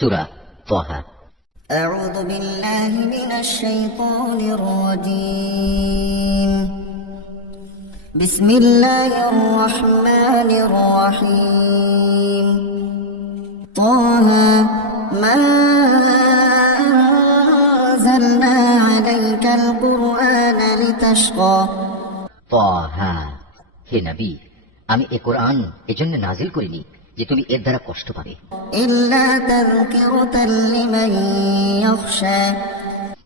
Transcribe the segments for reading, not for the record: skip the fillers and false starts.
সূরা তাহা। أعوذ بالله من الشيطان الرجيم بسم الله الرحمن الرحيم طه ما أنزلنا عليك القرآن لتشقى তাহা, হে নবী, আমি এ কোরআন এজন্য নাজিল করিনি যে তুমি এর দ্বারা কষ্ট পাবে। إلا تذكرة لمن يخشى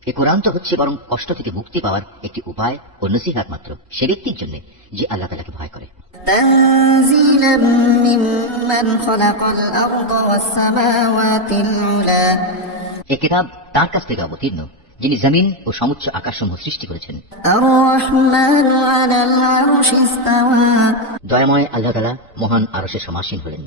এ কোরআন তো হচ্ছে বরং কষ্ট থেকে মুক্তি পাওয়ার একটি উপায় ও নসিহত মাত্র সে ব্যক্তির জন্য যে আল্লাহ তাআলাকে ভয় করে। تنزيلا ممن خلق الأرض والسماوات العلى এ কিতাব তার কাছ থেকে অবতীর্ণ যিনি জমিন ও সমুচ্চ আকাশসমূহ সৃষ্টি করেছেন। الرحمن على العرش استوى দয়াময় আল্লাহ তাআলা মহান আরশে সমাসীন হলেন।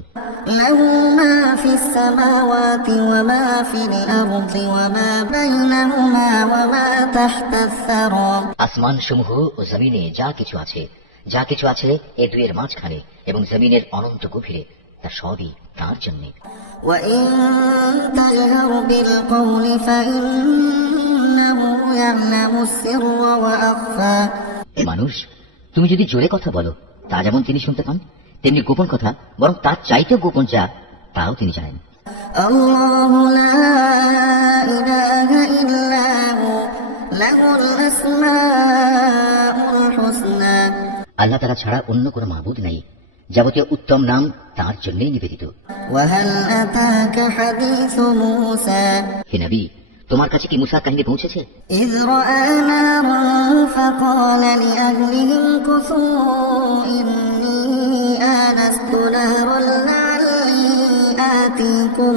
له ما في السماوات وما في الأرض وما بينهما وما تحت الثرى আসমান সমূহ ও জমিনে যা কিছু আছে এ দুইয়ের মাঝখানে এবং জমিনের অনন্ত গভীরে, তা সবই তার জন্য। وإن تجهر بالقول فإنه يعلم السر وأخفى মানুষ, তুমি যদি জোরে কথা বলো তা যেমন তিনি শুনতে পান, তেমনি গোপন কথা বরং তার চাইতেও গোপন যা তাও তিনি জানেন। الله لا إله إلا هو له الأسماء الحسنى আল্লাহ তাআলা ছাড়া অন্য কোনো মাবুদ নাই, যাবতীয় উত্তম নাম তার জন্যই নিবেদিত। وهل أتاك حديث موسى হে নবী, তোমার কাছে কি মুসার কাহিনী পৌঁছেছে? إذ رأى نارا فقال لأهلهم كثوا إني آنست نارا لعلي آتيكم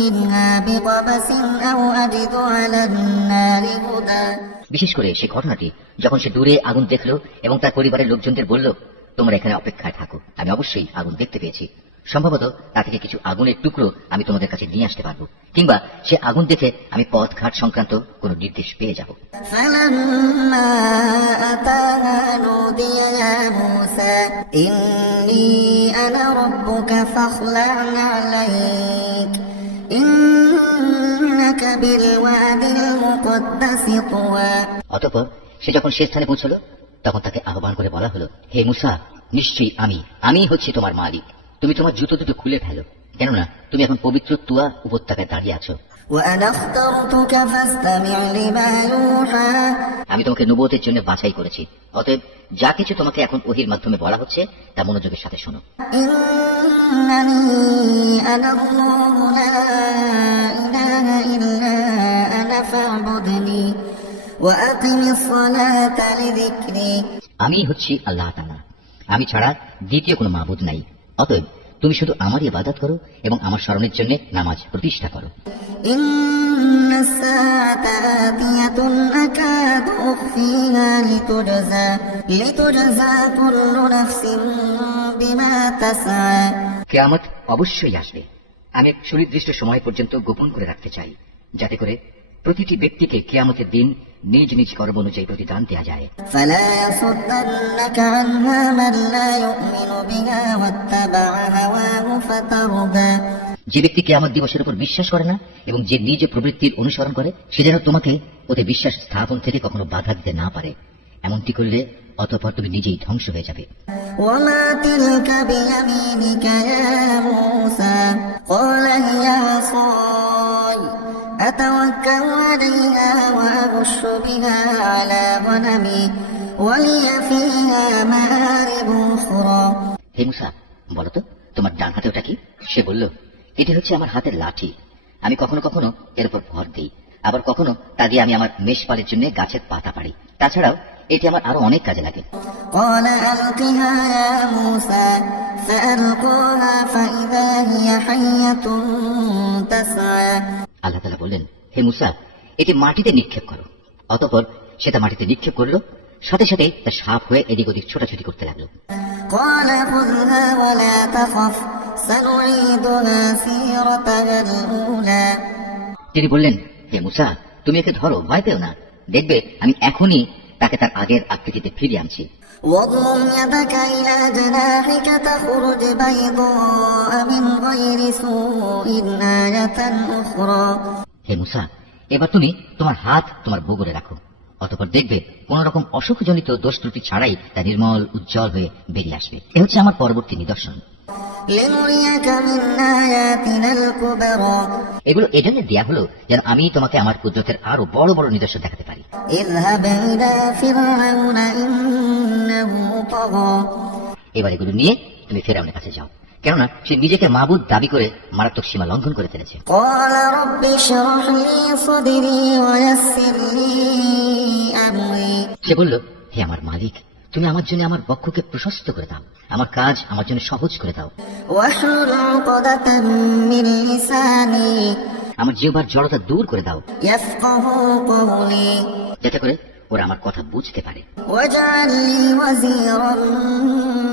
منها بقبس أو أجد على النار هدى বিশেষ করে সে ঘটনাটি যখন সে দূরে আগুন দেখল এবং তার পরিবারের লোকজনদের বলল, তোমরা এখানে অপেক্ষায় থাকো, আমি অবশ্যই আগুন দেখতে পেয়েছি, সম্ভবত তা থেকে কিছু আগুনের টুকরো আমি তোমাদের কাছে নিয়ে আসতে পারবো, কিংবা সে আগুন দেখে আমি পথ ঘাট সংক্রান্ত কোনো নির্দেশ পেয়ে যাব। فلما أتاها نودي يا موسى إني أنا ربك فاخلع عليك إنك بالواد المقدس طوى অতঃপর সে যখন সে স্থানে পৌঁছল তখন তাকে আহ্বান করে বলা হলো, হে মুসা, নিশ্চয়ই আমি হচ্ছি তোমার মালিক, তুমি তোমার জুতো দুটো খুলে ফেলো, কেননা তুমি এখন পবিত্র তুয়া উপত্যকায় দাঁড়িয়ে আছো। وأنا اخترتك فاستمع لما يوحى আমি তোমাকে নবুয়তের জন্য বাছাই করেছি, অতএব যা কিছু তোমাকে এখন ওহীর মাধ্যমে বলা হচ্ছে তা মনোযোগের সাথে শোনো। إنني أنا الله لا إله إلا أنا فاعبدني وأقم الصلاة لذكري আমি হচ্ছি আল্লাহ তাআলা, আমি ছাড়া দ্বিতীয় কোনো মাবুদ নাই, অতএব তুমি শুধু আমার ইবাদত করো এবং আমার স্মরণের জন্য নামাজ প্রতিষ্ঠা করো। إن الساعة آتية أكاد أخفيها لتجزى كل نفس بما تسعى কিয়ামত অবশ্যই আসবে, আমি সুনির্দিষ্ট সময় পর্যন্ত গোপন করে রাখতে চাই, যাতে করে প্রতিটি ব্যক্তিকে কিয়ামতের দিন নিজ নিজ কর্ম অনুযায়ী প্রতিদান দেওয়া যায়। فلا يصدنك عنها من لا يؤمن بها واتبع هواه فتردى যে ব্যক্তি কিয়ামত দিবসের উপর বিশ্বাস করে না এবং যে নিজ প্রবৃত্তির অনুসরণ করে, সে যেন তোমাকে ওতে বিশ্বাস স্থাপন থেকে কখনো বাধা দিতে না পারে, এমনটি করলে অতঃপর তুমি নিজেই ধ্বংস হয়ে যাবে। وما تلك بيمينك يا موسى قال هي عصاي أتوكل عليها وأبش بها على غنمي ولي فيها مآرب أخرى হে মুসা, বলো তো তোমার ডান হাতে ওটা কি? সে বলল, এটি হচ্ছে আমার হাতের লাঠি, আমি কখনো কখনো এর উপর ভর দিই, আবার কখনো তা দিয়ে আমি আমার মেষপালের জন্য গাছের পাতা পাড়ি, তাছাড়াও এটি আমার আরো অনেক কাজে লাগে। قال ألقها يا موسى فألقاها فإذا هي حية تسعى আল্লাহ তাআলা বললেন, হে মুসা, এটি মাটিতে নিক্ষেপ করো। অতঃপর সে তা মাটিতে নিক্ষেপ করলো, সাথে সাথে তা সাপ হয়ে এদিক ওদিক ছোটাছুটি করতে লাগলো। قال خذها ولا تخف سنعيدها سيرتها الأولى তিনি বললেন, হে মুসা, তুমি একে ধরো, ভয় পেও না, দেখবে আমি এখনই তাকে তার আগের আকৃতিতে ফিরিয়ে আনছি। واضمم يدك إلى جناحك تخرج بيضاء من غير سوء آية أخرى হে মুসা, এবার তুমি তোমার হাত তোমার বগরে রাখো, অতঃপর দেখবে কোন রকম অসুখজনিত দোষ ত্রুটি ছাড়াই তা নির্মল উজ্জ্বল হয়ে বেরিয়ে আসবে। এ হচ্ছে আমার পরবর্তী নিদর্শন। لنريك من آياتنا الكبرى এগুলো এজন্য দেয়া হলো যেন আমি তোমাকে আমার কুদরতের আরো বড় বড় নিদর্শন দেখাতে পারি। اذهب إلى فرعون إنه طغى এবার এগুলো নিয়ে তুমি ফেরাউনের কাছে যাও, কেননা সে নিজেকে মাবুদ দাবি করে মারাত্মক সীমা লঙ্ঘন করে ফেলেছে। قال رب اشرح لي صدري ويسر لي أمري সে বলল, হে আমার মালিক, তুমি আমার জন্য আমার বক্ষকে প্রশস্ত করে দাও, আমার কাজ আমার জন্য সহজ করে দাও, واحلل عقدة من لساني আমার জিহ্বার জড়তা দূর করে দাও, يفقه قولي যাতে করে ওরা আমার কথা বুঝতে পারে। واجعل لي وزيرا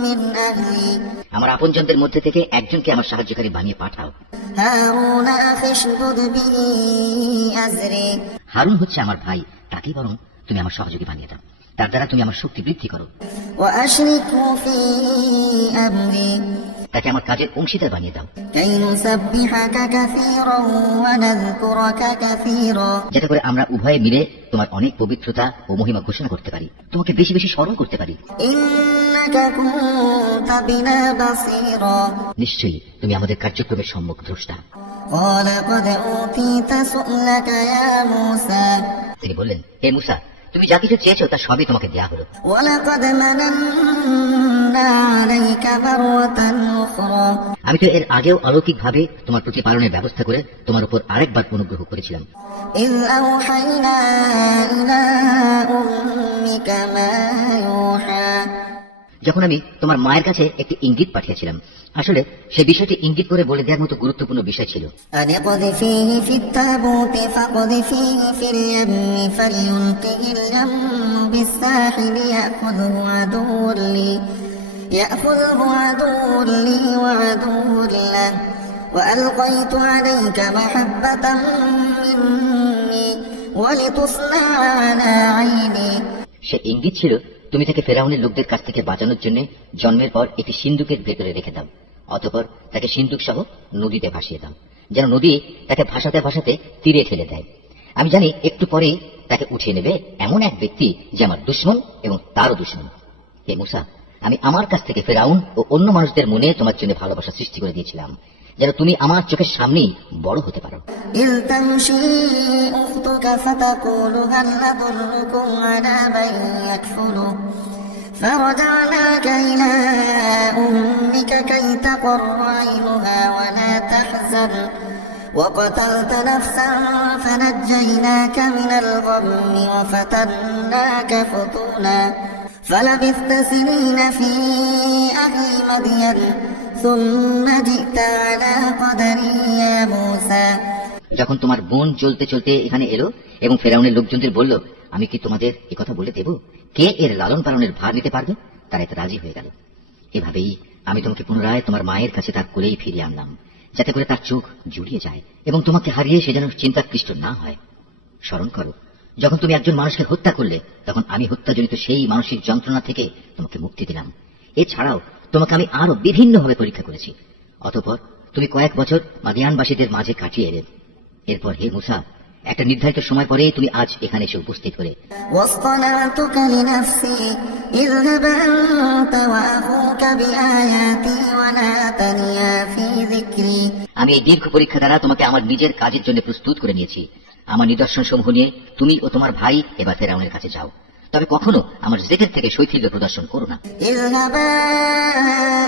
من أهلي আমার আপনজনদের মধ্যে থেকে একজনকে আমার সাহায্যকারী বানিয়ে পাঠাও। هارون أخي اشدد به أزري হারুন হচ্ছে আমার ভাই, তাকেই বরং তুমি আমার সহযোগী বানিয়ে দাও, তার দ্বারা তুমি আমার শক্তি বৃদ্ধি করো, وأشركه في أمري তাকে আমার কাজের অংশীদার বানিয়ে দাও, كي نسبحك كثيرا ونذكرك كثيرا যাতে করে আমরা উভয়ে মিলে তোমার অনেক পবিত্রতা ও মহিমা ঘোষণা করতে পারি, তোমাকে বেশি বেশি স্মরণ করতে পারি। إنك كنت بنا بصيرا নিশ্চয়ই তুমি আমাদের কার্যক্রমের সম্মুখ দ্রষ্টা। قال قد أوتيت سؤلك يا موسى তিনি বললেন, হে মুসা, তুমি যা কিছু চেয়েছো তা সবই তোমাকে দেয়া হলো। ولقد مننا عليك مرة أخرى আমি তো এর আগেও অলৌকিক ভাবে তোমার প্রতিপালনের ব্যবস্থা করে তোমার উপর আরেকবার অনুগ্রহ করেছিলাম। إذ أوحينا إلى أمك ما يوحى যখন আমি তোমার মায়ের কাছে একটি ইঙ্গিত পাঠিয়েছিলাম, আসলে সে বিষয়টি ইঙ্গিত করে বলে দেওয়ার মতো গুরুত্বপূর্ণ বিষয় ছিল। أن اقذفيه في التابوت فاقذفيه في اليم فليلقه اليم بالساحل يأخذه عدو لي وعدو له وألقيت عليك محبة مني ولتصنع على عيني সে ইঙ্গিত ছিল, তুমি তাকে ফেরাউনের লোকদের কাছ থেকে বাঁচানোর জন্য জন্মের পর একটি সিন্দুকের ভেতরে রেখে দাও, অতঃপর তাকে সিন্দুক সহ নদীতে ভাসিয়ে দাও, যেন নদী তাকে ভাসাতে ভাসাতে তীরে ঠেলে দেয়। আমি জানি একটু পরে তাকে উঠিয়ে নেবে এমন এক ব্যক্তি যে আমার দুশমন এবং তারও দুশমন। হে মুসা, আমি আমার কাছ থেকে ফেরাউন ও অন্য মানুষদের মনে তোমার জন্য ভালোবাসা সৃষ্টি করে দিয়েছিলাম, যেন তুমি আমার চোখের সামনেই বড় হতে পারো। إذ تمشي أختك فتقول هل أدلكم على من يكفله فرجعناك إلى أمك كي تقر عينها ولا تحزن وقتلت نفسا فنجيناك من الغم وفتناك فتونا فلبثت سنين في أهل مدين ثم جئت على قدر يا موسى যখন তোমার বোন চলতে চলতে এখানে এলো এবং ফেরাউনের লোকজনদের বলল, আমি কি তোমাদের একথা বলে দেব কে এর লালন পালনের ভার নিতে পারবে? তারা এতে রাজি হয়ে গেল। এভাবেই আমি তোমাকে পুনরায় তোমার মায়ের কাছে তার কোলেই ফিরিয়ে আনলাম, যাতে করে তার চোখ জুড়িয়ে যায় এবং তোমাকে হারিয়ে সে যেন চিন্তাকৃষ্ট না হয়। স্মরণ করো, যখন তুমি একজন মানুষকে হত্যা করলে, তখন আমি হত্যাজনিত সেই মানসিক যন্ত্রণা থেকে তোমাকে মুক্তি দিলাম। এছাড়াও তোমাকে আমি আরো বিভিন্নভাবে পরীক্ষা করেছি। অতঃপর তুমি কয়েক বছর মাদিয়ানবাসীদের মাঝে কাটিয়ে এলে। এরপর হে মুসা, একটা নির্ধারিত সময় পরে তুমি আজ এখানে এসে উপস্থিত হলে। واصطنعتك لنفسي اذهب أنت وأخوك بآياتي ولا تنيا في ذكري আমি এই দীর্ঘ পরীক্ষা দ্বারা তোমাকে আমার নিজের কাজের জন্য প্রস্তুত করে নিয়েছি। আমার নিদর্শন সমূহ নিয়ে তুমি ও তোমার ভাই এবার ফেরাউনের কাছে যাও, তবে কখনো আমার জিকির থেকে শৈথিল্য প্রদর্শন করো না। اذهبا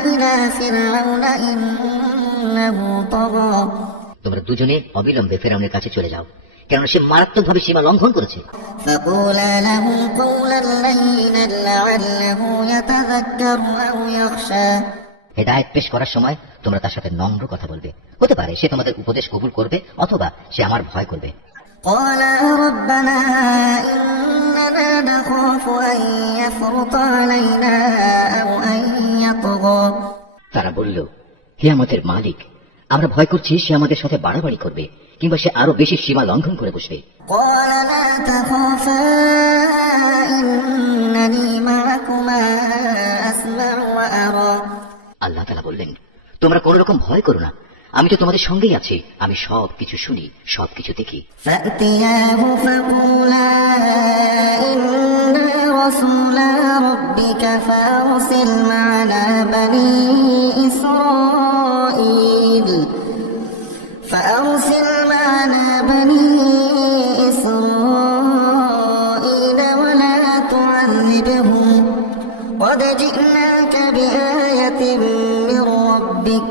إلى فرعون إنه طغى তোমরা দুজনে অবিলম্বে ফেরাউনের কাছে চলে যাও, কেননা সে মারাত্মকভাবে সীমা লঙ্ঘন করেছে। فقولا له قولا لينا لعله يتذكر أو يخشى হেদায়েত পেশ করার সময় তোমরা তার সাথে নম্র কথা বলবে, হতে পারে সে তোমাদের উপদেশ কবুল করবে অথবা সে আমার ভয় করবে। قالا ربنا إننا نخاف أن يفرط علينا أو أن يطغى তারা বলল, হে আমাদের মালিক, আমরা ভয় করছি সে আমাদের সাথে বাড়াবাড়ি করবে, কিংবা সে আরো বেশি সীমা লঙ্ঘন করে বসবে। قال لا تخافا إنني معكما أسمع وأرى আল্লাহ তাআলা বললেন, তোমরা কোন রকম ভয় করো না, আমি তো তোমাদের সঙ্গেই আছি, আমি সব কিছু শুনি, সব কিছু দেখি। فأتياه فقولا إنا رسولا ربك فأرسل معنا بني إسرائيل ولا تعذبهم قد جئناك بآية من ربك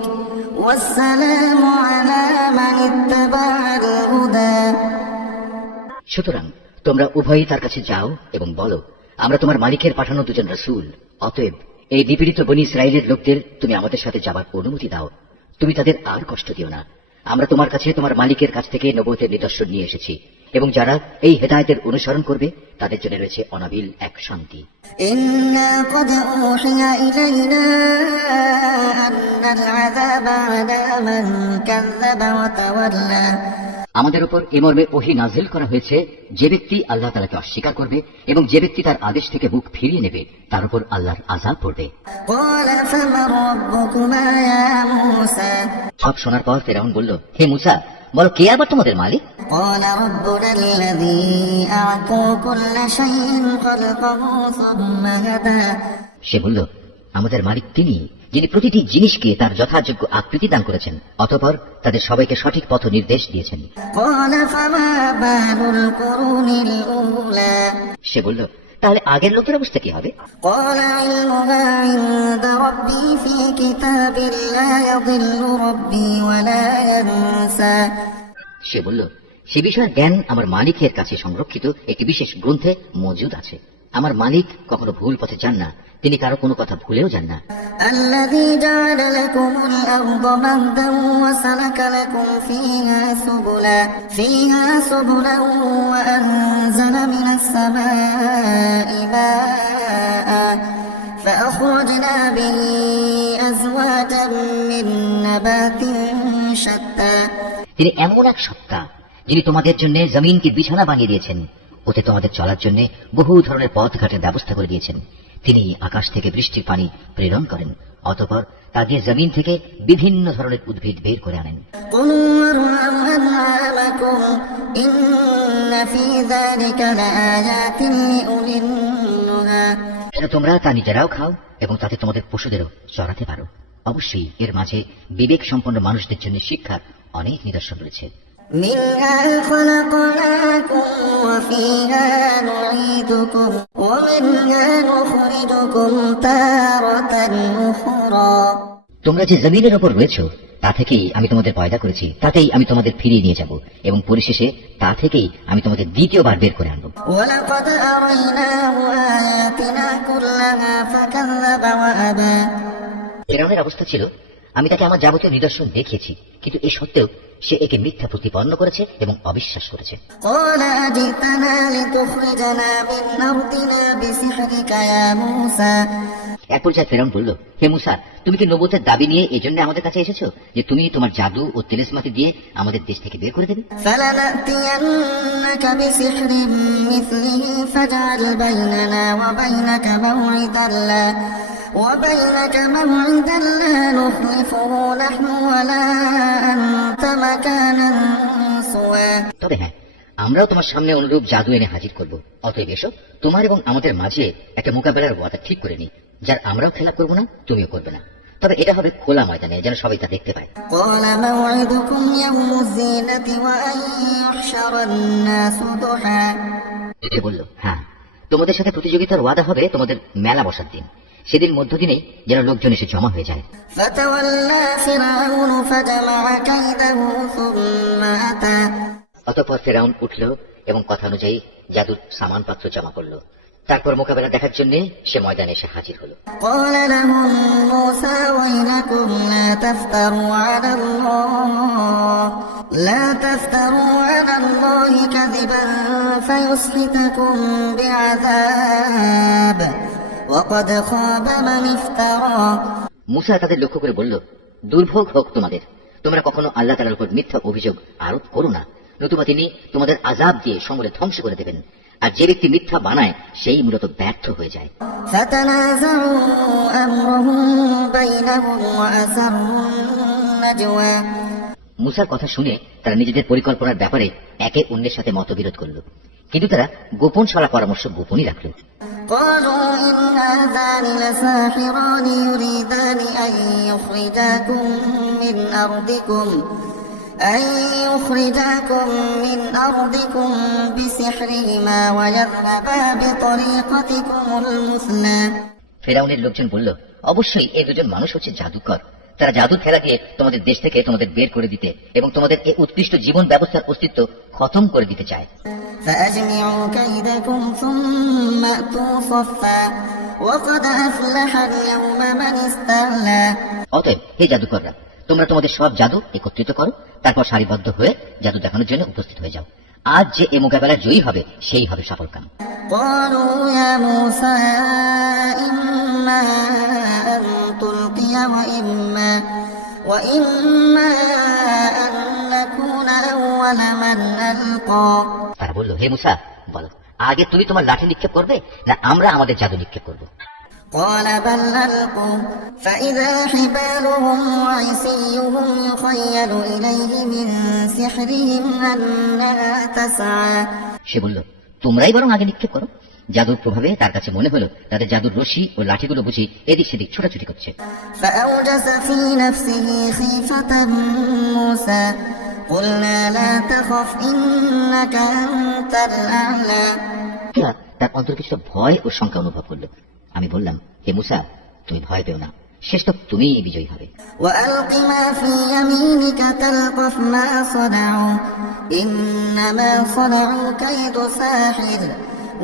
والسلام على من اتبع الهدى সুতরাং তোমরা উভয়ই তার কাছে যাও এবং বলো, আমরা তোমার মালিকের পাঠানো দুজন রাসূল, অতএব এই নিপীড়িত বনী ইসরায়েলের লোকদের তুমি আমাদের সাথে যাবার অনুমতি দাও, তুমি তাদের আর কষ্ট দিও না। আমরা তোমার কাছে তোমার মালিকের কাছ থেকে নবুয়তের নিদর্শন নিয়ে এসেছি, এবং যারা এই হেদায়েতের অনুসরণ করবে তাদের জন্য রয়েছে অনাবিল এক শান্তি। إنا قد أوحي إلينا أن العذاب على من كذب وتولى আমাদের উপর এ মর্মে ওহী নাজিল করা হয়েছে, যে ব্যক্তি আল্লাহ তাআলাকে অস্বীকার করবে এবং যে ব্যক্তি তার আদেশ থেকে মুখ ফিরিয়ে নেবে তার উপর আল্লাহর আযাব পড়বে। قال فمن ربكما يا موسى সব শোনার পর ফিরআউন বলল, হে মূসা, বলো কে আবার তোমাদের মালিক? قال ربنا الذي أعطى كل شيء خلقه ثم هدى সে বলল, আমাদের মালিক তিনি, যিনি প্রতিটি জিনিসকে তার যথাযোগ্য আকৃতি দান করেছেন, অতঃপর তাদের সবাইকে সঠিক পথ নির্দেশ দিয়েছেন। قال فما بال القرون الأولى সে বলল, তাহলে আগের লোকের অবস্থা কি হবে? قال علمها عند ربي في كتاب لا يضل ربي ولا ينسى সে বলল, সে বিষয়ের জ্ঞান আমার মালিকের কাছে সংরক্ষিত একটি বিশেষ গ্রন্থে মজুদ আছে। আমার মালিক কখনো ভুল পথে যান না, তিনি কারো কোনো কথা ভুলেও যান না। الذي جعل لكم الأرض مهدا وسلك لكم فيها سبلا وأنزل من السماء ماء فأخرجنا به أزواجا من نبات شتى তিনি এমন এক সত্তা, যিনি তোমাদের জন্য জমিনকে বিছানা বানিয়ে দিয়েছেন, ওতে তোমাদের চলার জন্য বহু ধরনের পথঘাটের ব্যবস্থা করে দিয়েছেন। তিনি আকাশ থেকে বৃষ্টির পানি প্রেরণ করেন, অতঃপর তা দিয়ে জমিন থেকে বিভিন্ন ধরনের উদ্ভিদ বের করে আনেন। كلوا وارعوا أنعامكم إن في ذلك لآيات لأولي النهى যেন তোমরা তা নিজেরাও খাও এবং তাতে তোমাদের পশুদেরও চড়াতে পারো। অবশ্যই এর মাঝে বিবেক সম্পন্ন মানুষদের জন্য শিক্ষার অনেক নিদর্শন রয়েছে। منها خلقناكم وفيها نعيدكم ومنها نخرجكم تارة أخرى তোমরা যে জমিনের উপর রয়েছ তা থেকেই আমি তোমাদের পয়দা করেছি, তাতেই আমি তোমাদের ফিরিয়ে নিয়ে যাব, এবং পরিশেষে তা থেকেই আমি তোমাদের দ্বিতীয়বার বের করে আনব। ولقد أريناه آياتنا كلها فكذب وأبى ফিরআউনের অবস্থা ছিল, আমি তাকে আমার যাবতীয় নিদর্শন দেখিয়েছি, কিন্তু এ সত্ত্বেও সে একে মিথ্যা প্রতিপন্ন করেছে এবং অবিশ্বাস করেছে। قال أجئتنا لتخرجنا من أرضنا بسحرك يا موسى এক পর্যায়ে ফিরআউন বলল, হে মূসা, তুমি কি নবুয়তের দাবি নিয়ে এজন্য আমাদের কাছে এসেছো যে তুমি তোমার জাদু ও তিলিসমাতি দিয়ে আমাদের দেশ থেকে বের করে দেবে? فلنأتينك بسحر مثله فاجعل بيننا وبينك موعدا لا نخلفه نحن ولا أنت مكانا سوى তবে হ্যাঁ, আমরাও তোমার সামনে অনুরূপ জাদু এনে হাজির করব। অতএব এসো, তোমার এবং আমাদের মাঝে একটা মোকাবেলার ওয়াদা ঠিক করে নি, যার আমরাও খেলাপ করব না, তুমিও করবে না। তবে এটা হবে খোলা ময়দানে, যেন সবাই তা দেখতে পায়। قال موعدكم يوم الزينة وأن يحشر الناس ضحى সে বলল, হ্যাঁ, তোমাদের সাথে প্রতিযোগিতার ওয়াদা হবে তোমাদের মেলা বসার দিন, সেদিন মধ্যদিনেই যেন লোকজন এসে জমা হয়ে যায়। فتولى فرعون فجمع كيده ثم أتى অতঃপর ফিরআউন উঠল এবং কথা অনুযায়ী জাদুর সামানপত্র জমা করল। তারপর মোকাবেলা দেখার জন্য সে ময়দানে এসে হাজির হলো। قال لهم موسى ويلكم لا تفتروا على الله كذبا فيسحتكم بعذاب وقد خاب من افترى মূসা তাদের লক্ষ্য করে বলল, দুর্ভোগ হোক তোমাদের, তোমরা কখনো আল্লাহ তাআলার উপর মিথ্যা অভিযোগ আরোপ করো না, নতুবা তিনি তোমাদের আযাব দিয়ে সমূলে ধ্বংস করে দেবেন। আর যে ব্যক্তি মিথ্যা বানায় সেই মূলত ব্যর্থ হয়ে যায়। فتنازعوا أمرهم بينهم وأسروا النجوى মুসার কথা শুনে তারা নিজেদের পরিকল্পনার ব্যাপারে একে অন্যের সাথে মতবিরোধ করল, কিন্তু তারা গোপন সলা পরামর্শ গোপনই রাখল। قالوا إن هذان لساحران يريدان أن يخرجاكم من أرضكم بسحرهما ويذهبا بطريقتكم المثلى ফেরাউনের লোকজন বলল, অবশ্যই এই দুজন মানুষ হচ্ছে জাদুকর। তারা জাদুর খেলা দিয়ে তোমাদের দেশ থেকে তোমাদের বের করে দিতে এবং তোমাদের এই উৎকৃষ্ট জীবন ব্যবস্থার অস্তিত্ব খতম করে দিতে চায়। فأجمعوا كيدكم ثم أتوا صفا وقد أفلح اليوم من استعلى অতএব হে জাদুকররা, তোমরা তোমাদের সব জাদু একত্রিত করো, তারপর সারিবদ্ধ হয়ে জাদু দেখানোর জন্য উপস্থিত হয়ে যাও। আজ যে এ মোকাবেলায় জয়ী হবে সেই হবে সফলকাম। قالوا يا موسى إما أن تلقي وإما أن نكون أول من ألقى তারা বলল, হে মুসা, বলো আগে তুমি তোমার লাঠি নিক্ষেপ করবে না আমরা আমাদের জাদু নিক্ষেপ করব? قال بل ألقوا فإذا حبالهم وعصيهم يخيل إليه من سحرهم أنها تسعى সে বলল, তোমরাই বরং আগে নিক্ষেপ করো। জাদুর প্রভাবে তার কাছে মনে হলো তাদের জাদুর রশি ও লাঠিগুলো বুঝি এদিক সেদিক ছোটাছুটি করছে। فأوجس في نفسه خيفة موسى قلنا لا تخف إنك أنت الأعلى তার অন্তর কিছুটা ভয় ও শঙ্কা অনুভব করলো। আমি বললাম, হে মুসা, তুমি ভয় পেও না, শেষ তো তুমিই বিজয়ী হবে। وألق ما في يمينك تلقف ما صنعوا إنما صنعوا كيد ساحر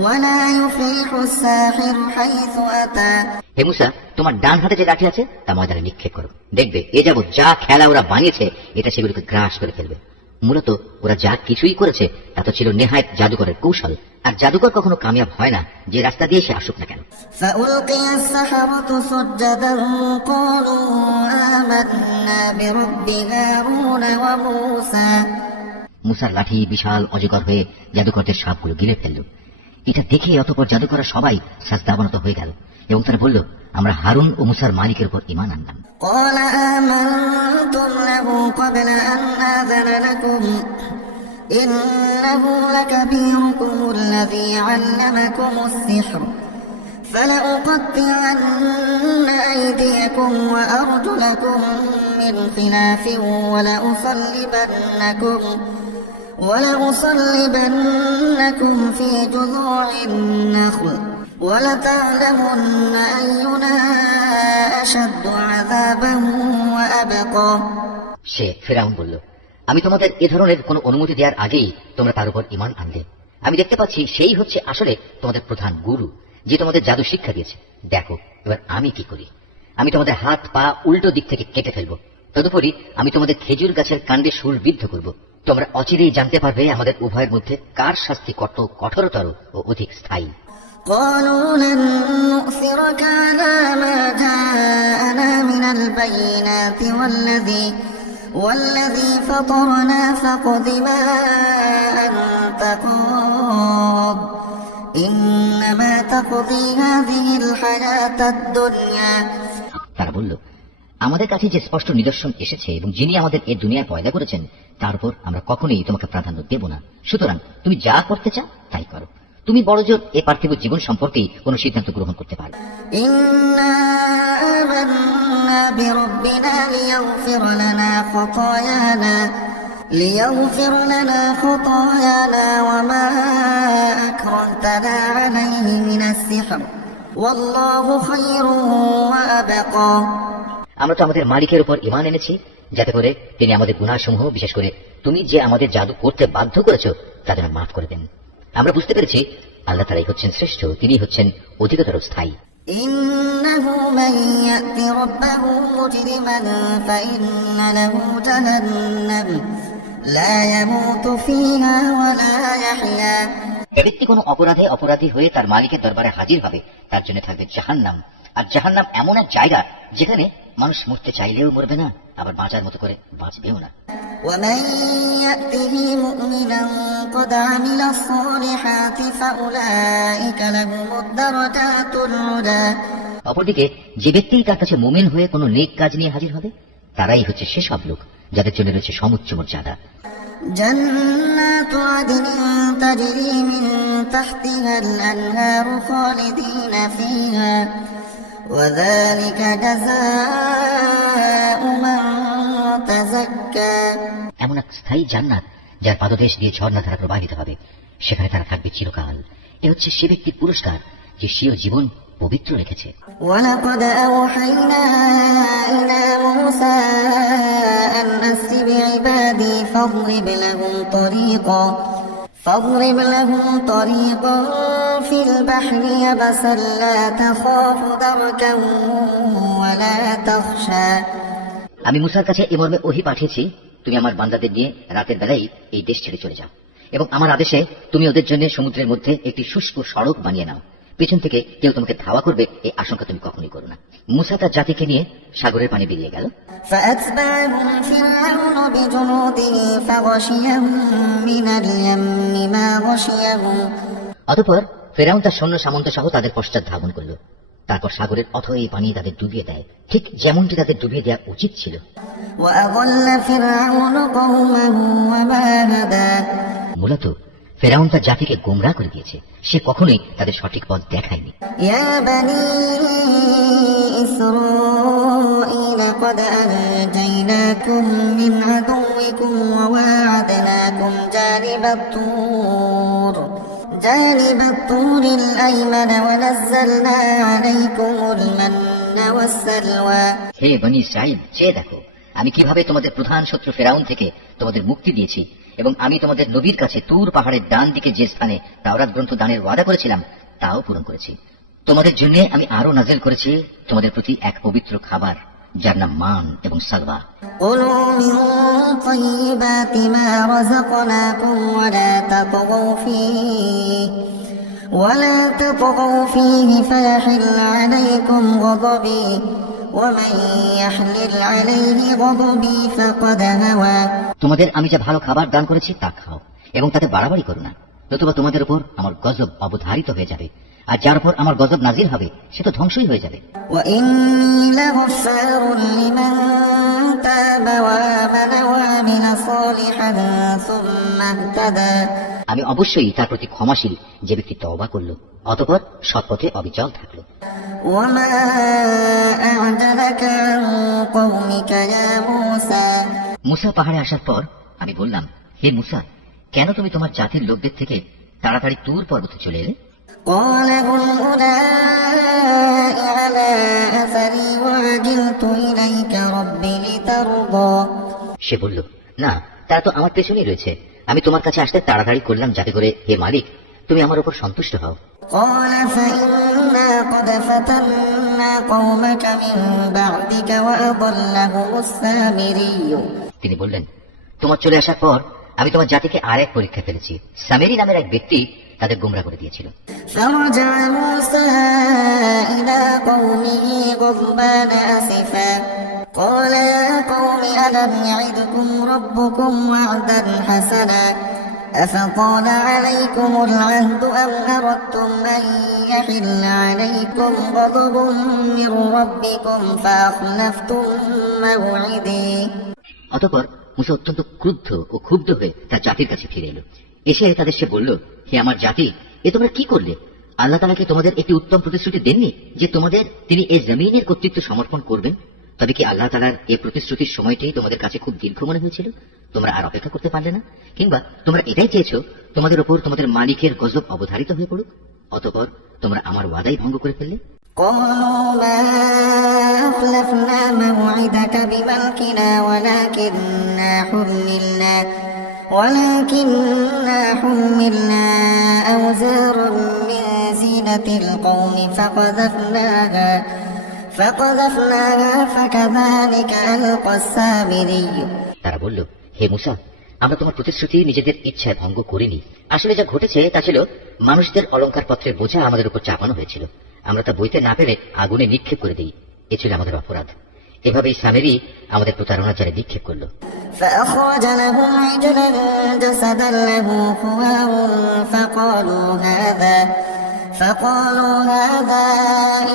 ولا يفلح الساحر حيث أتى হে মুসা, তোমার ডান হাতে যে লাঠি আছে তা ময়দানে নিক্ষেপ করো। দেখবে এ যাবৎ যা খেলা ওরা বানিয়েছে এটা সেগুলোকে গ্রাস করে ফেলবে। মূলত ওরা যা কিছুই করেছে তা তো ছিল নেহায়েত জাদুকরের কৌশল, আর জাদুকর কখনো কামিয়াব হয় না যে রাস্তা দিয়ে সে আসুক না কেন। فألقي السحرة سجدا قالوا آمنا برب هارون وموسى মুসার লাঠি বিশাল অজগর হয়ে জাদুকরদের সাপগুলো গিলে ফেলল। এটা দেখে অতঃপর জাদুকররা সবাই সাজদাবনত হয়ে গেল এবং তারা বলল, আমরা হারুন ও মুসার মালিকের উপর ঈমান আনলাম। قال آمنتم له قبل أن آذن لكم إنه لكبيركم الذي علمكم السحر فلأقطعن أيديكم وأرجلكم من خلاف ولأصلبنكم في جذوع النخل ولتعلمن أينا أشد عذابا وأبقى সে ফেরাউন বলল, আমি তোমাদের এ ধরনের কোন অনুমতি দেওয়ার আগেই তোমরা তার উপর ঈমান আনলে। আমি দেখতে পাচ্ছি সেই হচ্ছে আসলে তোমাদের প্রধান গুরু, যে তোমাদের জাদু শিক্ষা দিয়েছে। দেখো এবার আমি কি করি। আমি তোমাদের হাত পা উল্টো দিক থেকে কেটে ফেলবো। তদুপরি আমি তোমাদের খেজুর গাছের কাণ্ডে শুল বিদ্ধ করব। তোমরা অচিরেই জানতে পারবে আমাদের উভয়ের মধ্যে কার শাস্তি কত কঠোরতর ও অধিক স্থায়ী। قالوا لن نؤثرك على ما جاءنا من البينات والذي فطرنا فاقض ما أنت قاض إنما تقضي هذه الحياة الدنيا তারা বলল, আমাদের কাছে যে স্পষ্ট নিদর্শন এসেছে এবং যিনি আমাদের এই দুনিয়ায় পয়দা করেছেন তার উপর আমরা কখনোই তোমাকে প্রাধান্য দেব না। সুতরাং তুমি যা করতে চাও তাই করো। তুমি বড়জোর এ পার্থিব জীবন সম্পর্কেই কোন সিদ্ধান্ত গ্রহণ করতে পারো। إنا آمنا بربنا ليغفر لنا خطايانا وما أكرهتنا عليه من السحر والله خير وأبقى আমরা তো আমাদের মালিকের উপর ঈমান এনেছি যাতে করে তিনি আমাদের গুনাহসমূহ, বিশেষ করে তুমি যে আমাদের জাদু করতে বাধ্য করেছো তা যেন মাফ করে দেন। আমরা বুঝতে পেরেছি আল্লাহ তাআলাই হচ্ছেন শ্রেষ্ঠ, তিনি হচ্ছেন অধিকতর স্থায়ী। إنه من يأت ربه مجرما فإن له جهنم لا يموت فيها ولا يحيا যে ব্যক্তি কোনো অপরাধী হয়ে তার মালিকের দরবারে হাজির হবে তার জন্য থাকবে জাহান্নাম, আর জাহান্নাম এমন এক জায়গা যেখানে মানুষ মরতে চাইলেও মরবে না, আবার বাঁচার মতো করে বাঁচবেও না। ومن يأته مؤمنا قد عمل الصالحات فأولئك لهم الدرجات العلى অপরদিকে যে ব্যক্তি তার কাছে মুমিন হয়ে কোনো নেক কাজ নিয়ে হাজির হবে, তারাই হচ্ছে সেসব লোক যাদের জন্য রয়েছে সমুচ্চ মর্যাদা। جنات عدن تجري من تحتها الأنهار خالدين فيها وذلك جزاء من تزكى এমন এক স্থায়ী জান্নাত যার পাদদেশ দিয়ে ঝর্ণাধারা প্রবাহিত হবে, সেখানে তারা থাকবে চিরকাল। এ হচ্ছে সে ব্যক্তির পুরস্কার যে স্বীয় জীবন পবিত্র রেখেছে। ولقد أوحينا إلى موسى أن أسر بعبادي فاضرب لهم طريقا في البحر يبسا لا تخاف دركا ولا تخشى আমি মুসার কাছে এ মর্মে ওহী পাঠিয়েছি, তুমি আমার বান্দাদের নিয়ে রাতের বেলায় এই দেশ ছেড়ে চলে যাও, এবং আমার আদেশে তুমি ওদের জন্য সমুদ্রের মধ্যে একটি শুষ্ক সড়ক বানিয়ে নাও। পেছন থেকে কেউ তোমাকে ধাওয়া করবে এই আশঙ্কা তুমি কখনোই করো না। মুসা তার জাতিকে নিয়ে সাগরের পানি বেরিয়ে গেল। فأتبعهم فرعون بجنوده فغشيهم من اليم ما غشيهم অতঃপর ফেরাউন তার সৈন্য সামন্ত সহ তাদের পশ্চাৎ ধাবন করল। তারপর সাগরের অথই পানি তাদের ডুবিয়ে দেয়, ঠিক যেমনটি তাদের ডুবিয়ে দেওয়া উচিত ছিল। وأضل فرعون قومه وما هدى মূলত ফেরাউন তার জাতিকে গোমরাহ করে দিয়েছে, সে কখনোই তাদের সঠিক পথ দেখায়নি। يا بني إسرائيل قد أنجيناكم من عدوكم وواعدناكم جانب الطور الأيمن ونزلنا عليكم المن والسلوى হে বনী ইসরাঈল, চেয়ে দেখো আমি কিভাবে তোমাদের প্রধান শত্রু ফেরাউন থেকে তোমাদের মুক্তি দিয়েছি, এবং আমি তোমাদের নবীর কাছে তুর পাহাড়ের ডান দিকে যে স্থানে তাওরাত গ্রন্থ দানের ওয়াদা করেছিলাম তাও পূরণ করেছি। তোমাদের জন্য আমি আরো নাযিল করেছি তোমাদের প্রতি এক পবিত্র খাবার, যার নাম মান এবং সালওয়া। كلوا من طيبات ما رزقناكم ولا تطغوا فيه فيحل عليكم غضبي ومن يحلل عليه غضبي فقد هوى তোমাদের আমি যা ভালো খাবার দান করেছি তা খাও, এবং তাতে বাড়াবাড়ি করো না, নতুবা তোমাদের উপর আমার গজব অবধারিত হয়ে যাবে, আর যার উপর আমার গজব নাজিল হবে সে তো ধ্বংসই হয়ে যাবে। وإني لغفار لمن تاب وآمن وعمل صالحا ثم اهتدى আমি অবশ্যই তার প্রতি ক্ষমাশীল যে ব্যক্তি তওবা করল অতঃপর সৎপথে অবিচল থাকলো। وما أعجلك عن قومك يا موسى মুসা পাহাড়ে আসার পর আমি বললাম, হে মুসা, কেন তুমি তোমার জাতির লোকদের থেকে তাড়াতাড়ি তুর পর্বতে চলে এলে? قال هم أولئك على أثري وعجلت إليك رب لترضى সে বলল, না, তারা তো আমার পেছনেই রয়েছে, আমি তোমার কাছে আসতে তাড়াতাড়ি করলাম যাতে করে হে মালিক তুমি আমার উপর সন্তুষ্ট হও। قال فإنا قد فتنا قومك من بعدك وأضلهم السامري তিনি বললেন, তোমার চলে আসার পর আমি তোমার জাতিকে আর এক পরীক্ষা ফেলেছি। সামেরি নামের এক ব্যক্তি তাদের গোমরা করে দিয়েছিল। فرجع موسى إلى قومه غضبان أسفا قال يا قوم ألم يعدكم ربكم وعدا حسنا أفطال عليكم العهد أم أردتم أن يحل عليكم غضب من ربكم فأخلفتم موعدي অতঃপর মুসা অত্যন্ত ক্রুদ্ধ ও ক্ষুব্ধ হয়ে তার জাতির কাছে ফিরে এলো। এসে তাদের সে বলল, হে আমার জাতি, এ তোমরা কি করলে? আল্লাহ তাআলা কি তোমাদের একটি উত্তম প্রতিশ্রুতি দেননি যে তোমাদের তিনি এই জমিনের কর্তৃত্ব সমর্পণ করবেন? তবে কি আল্লাহ তাআলার এই প্রতিশ্রুতির সময়টি তোমাদের কাছে খুব দীর্ঘ মনে হয়েছিল? তোমরা আর অপেক্ষা করতে পারলে না? কিংবা তোমরা এটাই চেয়েছো তোমাদের উপর তোমাদের মালিকের গজব অবধারিত হয়ে পড়ুক, অতঃপর তোমরা আমার ওয়াদাই ভঙ্গ করে ফেললে? قالوا ما أخلفنا موعدك بملكنا ولكننا حملنا أوزارا من زينة القوم فقذفناها فكذلك ألقى السامري তারা বলল, হে মুসা, আমরা তোমার প্রতিশ্রুতি নিজেদের ইচ্ছায় ভঙ্গ করিনি। আসলে যা ঘটেছে তা ছিল মানুষদের অলংকার পত্রের বোঝা আমাদের উপর চাপানো হয়েছিল, আমরা তা বইতে না পেরে আগুনে নিক্ষেপ করে দিই, এ ছিল আমাদের অপরাধ। এভাবেই সামেরি আমাদের প্রতারণার জালে নিক্ষেপ করল। فأخرج لهم عجلا جسدا له خوار فقالوا هذا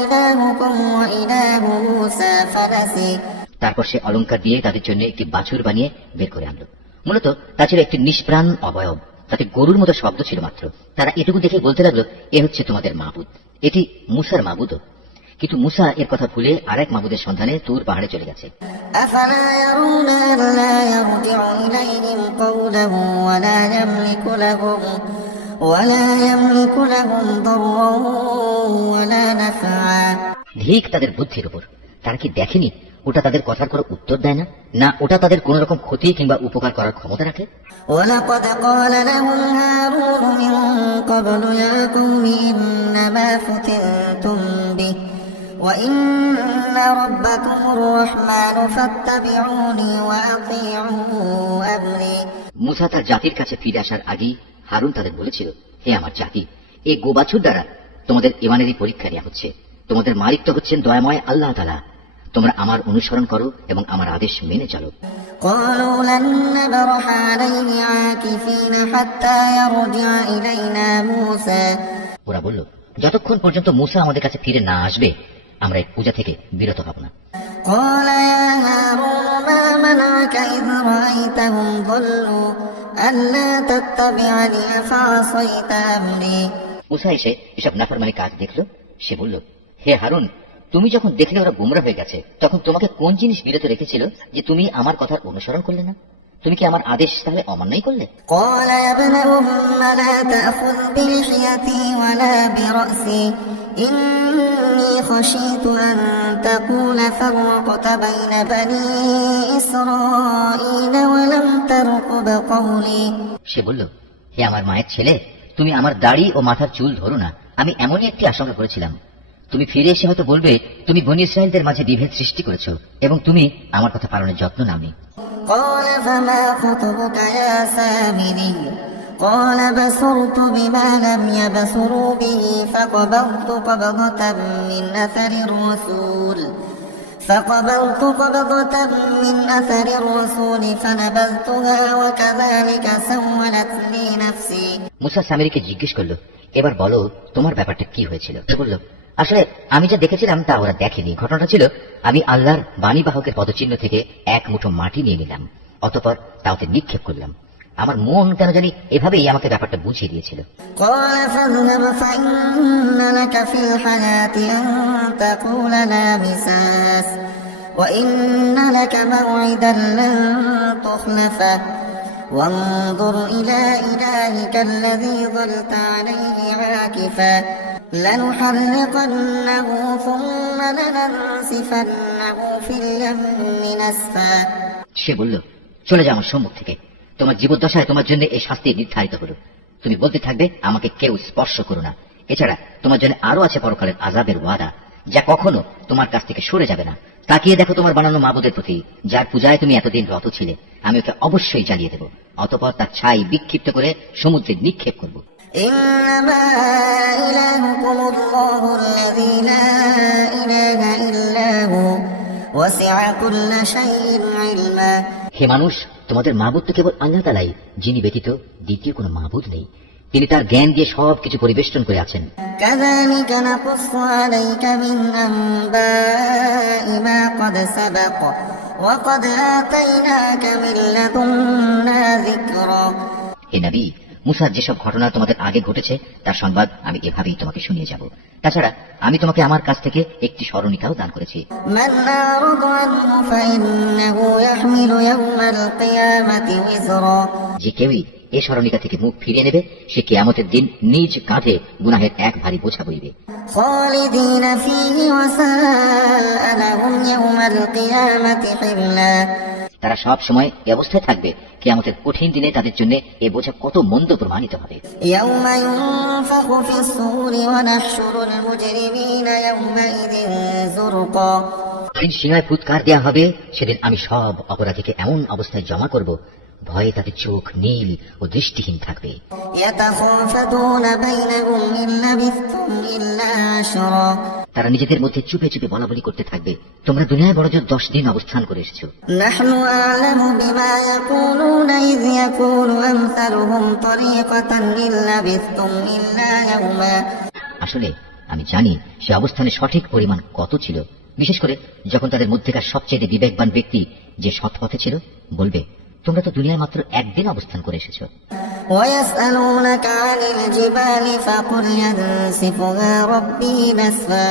إلهكم وإله موسى فنسي। তারপর সে অলংকার দিয়ে তাদের জন্য একটি বাছুর বানিয়ে বের করে আনলো। মূলত তা ছিল একটি নিষ্প্রাণ অবয়ব, তাতে গরুর মতো শব্দ ছিল মাত্র। তারা এটুকু দেখে বলতে লাগলো, এ হচ্ছে তোমাদের মাবুদ, এটি মুসার মাবুদও। কিন্তু মুসা এর কথা ভুলে আরেক মাবুদের সন্ধানে তুর পাহাড়ে চলে গেছে। أفلا يرون ألا يرجع إليهم قولا ولا يملك لهم ضرا ولا نفعا। ধিক তাদের বুদ্ধির উপর, তারা কি দেখেনি ওটা তাদের কথার কোনো উত্তর দেয় না, না ওটা তাদের কোন রকম ক্ষতি কিংবা উপকার করার ক্ষমতা রাখে। ولقد قال لهم هارون من قبل يا قوم إنما فتنتم به وإن ربكم الرحمن فاتبعوني وأطيعوا أمري। মুসা তার জাতির কাছে ফিরে আসার আগেই হারুন তাদের বলেছিল, হে আমার জাতি, এই গোবাছুর দ্বারা তোমাদের ইমানেরই পরীক্ষা নেওয়া হচ্ছে। তোমাদের মালিক তো হচ্ছেন দয়াময় আল্লাহ তাআলা। তোমরা আমার অনুসরণ করো এবং আমার আদেশ মেনে চলো। قالوا لن نبرح عليه عاكفين حتى يرجع إلينا موسى। ওরা বলল, যতক্ষণ পর্যন্ত মুসা আমাদের কাছে ফিরে না আসবে আমরা এই পূজা থেকে বিরত হব না। قال يا هارون ما منعك إذ رأيتهم ضلوا ألا تتبعني أفعصيت أمري। মুসা এসে এসব নাফরমানি কাজ দেখলো। সে বলল, হে হারুন, তুমি যখন দেখলে ওরা গোমরা হয়ে গেছে, তখন তোমাকে কোন জিনিস বিরত রেখেছিল যে তুমি আমার কথার অনুসরণ করলে না? তুমি কি আমার আদেশ তাহলে অমান্যই করলে? قال يا ابن أم لا تأخذ بلحيتي ولا برأسي إني خشيت أن تقول فرقت بين بني إسرائيل ولم ترقب قولي। সে বলল, হে আমার মায়ের ছেলে, তুমি আমার দাড়ি ও মাথার চুল ধরো না। আমি এমনই একটি আশঙ্কা করেছিলাম, তুমি ফিরে এসে হয়তো বলবে তুমি বনী ইসরায়েলদের মাঝে বিভেদ সৃষ্টি করেছো এবং তুমি আমার কথা পালনের যত্ন নাওনি। قال فما خطبك يا سامري قال بصرت بما لم يبصروا به فقبضت قبضة من أثر الرسول فنبذتها وكذلك سولت لي نفسي। মুসা সামেরীকে জিজ্ঞেস করলো, এবার বলো তোমার ব্যাপারটা কি হয়েছিল? সে বলল, আসলে আমি যা দেখেছিলাম তা ওরা দেখেনি। ঘটনাটা ছিল, আমি আল্লাহর বাণীবাহকের পদচিহ্ন থেকে এক মুঠো মাটি নিয়ে নিলাম, অতঃপর তা ওতে নিক্ষেপ করলাম। আমার মন কেন জানি এভাবেই আমাকে ব্যাপারটা বুঝিয়ে দিয়েছিল। قال فاذهب فإن لك في الحياة أن تقول لا مساس وإن لك موعدا لن تخلفه وانظر إلى إلهك الذي ظلت عليه عاكفا لنحرقنه ثم لننسفنه في اليم نسفا। সে বলল, চলে যাও আমার সম্মুখ থেকে, তোমার জীবদ্দশায় তোমার জন্য এই শাস্তি নির্ধারিত হলো। তুমি বলতে থাকবে আমাকে কেউ স্পর্শ করো না। এছাড়া তোমার জন্য আরো আছে পরকালের আযাবের ওয়াদা, যা কখনো তোমার কাছ থেকে সরে যাবে না। তাকিয়ে দেখো তোমার বানানো মাবুদের প্রতি, যার পূজায় তুমি এতদিন রত ছিলে। আমি ওকে অবশ্যই জ্বালিয়ে দেব, অতঃপর তার ছাই বিক্ষিপ্ত করে সমুদ্রে নিক্ষেপ করব। إنما إلهكم الله الذي لا إله إلا هو وسع كل شيء علما। হে মানুষ, তোমাদের মাবুদ তো কেবল আল্লাহ তাআলাই, যিনি ব্যতীত দ্বিতীয় কোনো মাবুদ নেই। তিনি তার জ্ঞান দিয়ে সবকিছু পরিবেষ্টন করে আছেন। كذلك نقص عليك من أنباء ما قد سبق وقد آتيناك من لدنا ذكرا। হে নবী, মুসার যেসব ঘটনা তোমাদের আগে ঘটেছে তার সংবাদ আমি এভাবেই তোমাকে শুনিয়ে যাব। তাছাড়া আমি তোমাকে আমার কাছ থেকে একটি স্মরণিকাও দান করেছি। من أعرض عنه فإنه يحمل يوم القيامة وزرا। যে কেউই এই স্মরণিকা থেকে মুখ ফিরিয়ে নেবে, সে কিয়ামতের দিন নিজ কাঁধে গুনাহের এক ভারী বোঝা বইবে। خالدين فيه وساء لهم يوم القيامة حملا। তারা সব সময় এই অবস্থায় থাকবে, কিয়ামতের কঠিন দিনে তাদের জন্য এই বোঝা কত মন্দ প্রমাণিত হবে। يوم ينفخ في الصور ونحشر المجرمين يومئذ زرقا। সেদিন সিংহায় ফুৎকার দেয়া হবে, সেদিন আমি সব অপরাধীকে এমন অবস্থায় জমা করব ভয়ে তাদের চোখ নীল ও দৃষ্টিহীন থাকবে। يتخافتون بينهم إن لبثتم إلا عشرا তারা নিজেদের মধ্যে চুপে চুপে বলাবলি করতে থাকবে, তোমরা দুনিয়ায় বড়জোর 10 দিন অবস্থান করে এসেছো। نحن أعلم بما يقولون إذ يقول أمثلهم طريقة إن لبثتم إلا يوما আসলে আমি জানি সে অবস্থানে সঠিক পরিমাণ কত ছিল, বিশেষ করে যখন তাদের মধ্যেকার সবচেয়ে বিবেকবান ব্যক্তি যে সৎ পথে ছিল বলবে, তোমরা তো দুনিয়ায় মাত্র একদিন অবস্থান করে এসেছো। ويسألونك عن الجبال فقل ينسفها ربي نسفا